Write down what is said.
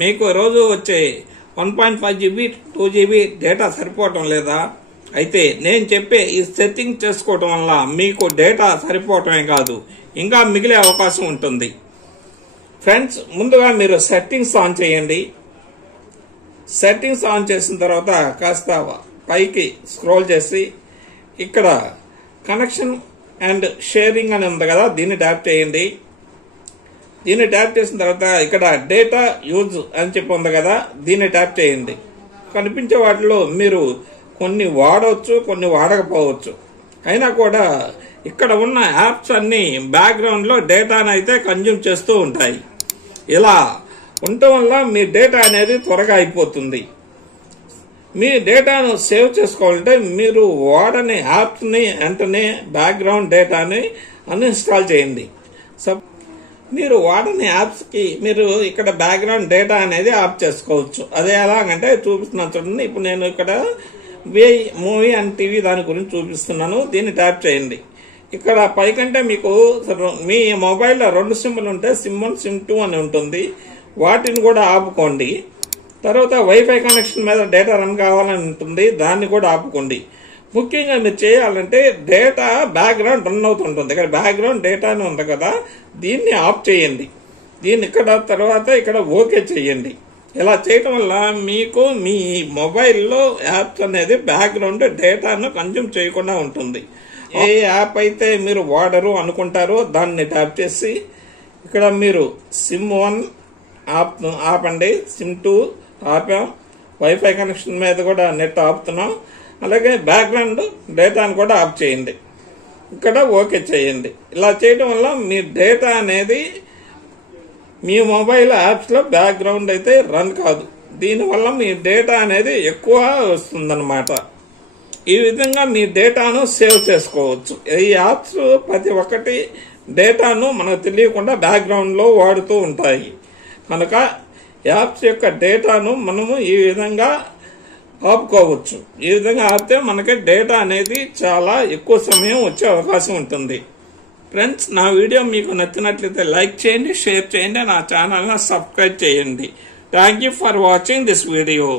మీకు రోజు వచ్చే 1.5 GB 2 GB డేటా సరిపోవటం లేదా? అయితే నేను చెప్పే ఈ సెట్టింగ్ చేసుకోవటం వల్ల మీకు డేటా సరిపోవటమే కాదు, ఇంకా మిగిలే అవకాశం ఉంటుంది. ఫ్రెండ్స్, ముందుగా మీరు సెట్టింగ్స్ ఆన్ చేయండి. సెట్టింగ్స్ ఆన్ చేసిన తర్వాత కాస్త పైకి స్క్రోల్ చేసి ఇక్కడ కనెక్షన్ అండ్ షేరింగ్ అని ఉంది కదా, దీన్ని ట్యాప్ చేయండి. దీన్ని ట్యాప్ చేసిన తర్వాత ఇక్కడ డేటా యూజ్ అని చెప్పి ఉంది కదా, దీన్ని ట్యాప్ చేయండి. కనిపించే వాటిలో మీరు కొన్ని వాడవచ్చు, కొన్ని వాడకపోవచ్చు. అయినా కూడా ఇక్కడ ఉన్న యాప్స్ అన్ని బ్యాక్గ్రౌండ్ లో డేటాను అయితే కన్జ్యూమ్ చేస్తూ ఉంటాయి. ఇలా ఉండటం వల్ల మీ డేటా అనేది త్వరగా అయిపోతుంది. మీ డేటాను సేవ్ చేసుకోవాలంటే మీరు వాడని యాప్స్ ని వెంటనే బ్యాక్గ్రౌండ్ డేటాని అన్ఇన్స్టాల్ చేయండి. మీరు వాడని యాప్స్ కి మీరు ఇక్కడ బ్యాక్గ్రౌండ్ డేటా అనేది ఆఫ్ చేసుకోవచ్చు. అదే ఎలాగంటే చూపిస్తున్నాను చూడండి. ఇప్పుడు నేను ఇక్కడ మూవీ అండ్ టీవీ దాని గురించి చూపిస్తున్నాను. దీన్ని ట్యాప్ చేయండి. ఇక్కడ పైకంటే మీకు మీ మొబైల్లో 2 సిమ్లు ఉంటే సిమ్ 1 సిమ్ 2 అని ఉంటుంది. వాటిని కూడా ఆపుకోండి. తర్వాత వైఫై కనెక్షన్ మీద డేటా రన్ కావాలని ఉంటుంది, దాన్ని కూడా ఆపుకోండి. ముఖ్యంగా మీరు చేయాలంటే డేటా బ్యాక్గ్రౌండ్ రన్ అవుతుంటుంది. ఇక్కడ బ్యాక్గ్రౌండ్ డేటా అని ఉంది కదా, దీన్ని ఆఫ్ చేయండి. దీన్ని ఇక్కడ తర్వాత ఇక్కడ ఓకే చేయండి. ఇలా చేయటం వల్ల మీకు మీ మొబైల్లో యాప్స్ అనేది బ్యాక్గ్రౌండ్ డేటాను కన్జ్యూమ్ చేయకుండా ఉంటుంది. ఏ యాప్ అయితే మీరు వాడరు అనుకుంటారో దాన్ని ట్యాప్ చేసి ఇక్కడ మీరు సిమ్ 1 ఆపండి, సిమ్ 2 ఆపాం, వైఫై కనెక్షన్ మీద కూడా నెట్ ఆపుతున్నాం. అలాగే బ్యాక్గ్రౌండ్ డేటాను కూడా ఆఫ్ చేయండి. ఇక్కడ ఓకే చేయండి. ఇలా చేయడం వల్ల మీ డేటా అనేది మీ మొబైల్ యాప్స్ లో బ్యాక్గ్రౌండ్ అయితే రన్ కాదు. దీనివల్ల మీ డేటా అనేది ఎక్కువ వస్తుందన్నమాట. ఈ విధంగా మీ డేటాను సేవ్ చేసుకోవచ్చు. ఈ యాప్స్ ప్రతి ఒక్కటి డేటాను మనకు తెలియకుండా బ్యాక్గ్రౌండ్ లో వాడుతూ ఉంటాయి. కనుక యాప్స్ యొక్క డేటాను మనము ఈ విధంగా ఆపుకోవచ్చు. ఈ విధంగా ఆపితే మనకి డేటా అనేది చాలా ఎక్కువ సమయం వచ్చే అవకాశం ఉంటుంది. ఫ్రెండ్స్, నా వీడియో మీకు నచ్చినట్లయితే లైక్ చేయండి, షేర్ చేయండి, నా ఛానల్ని సబ్స్క్రైబ్ చేయండి. Thank you for watching this video.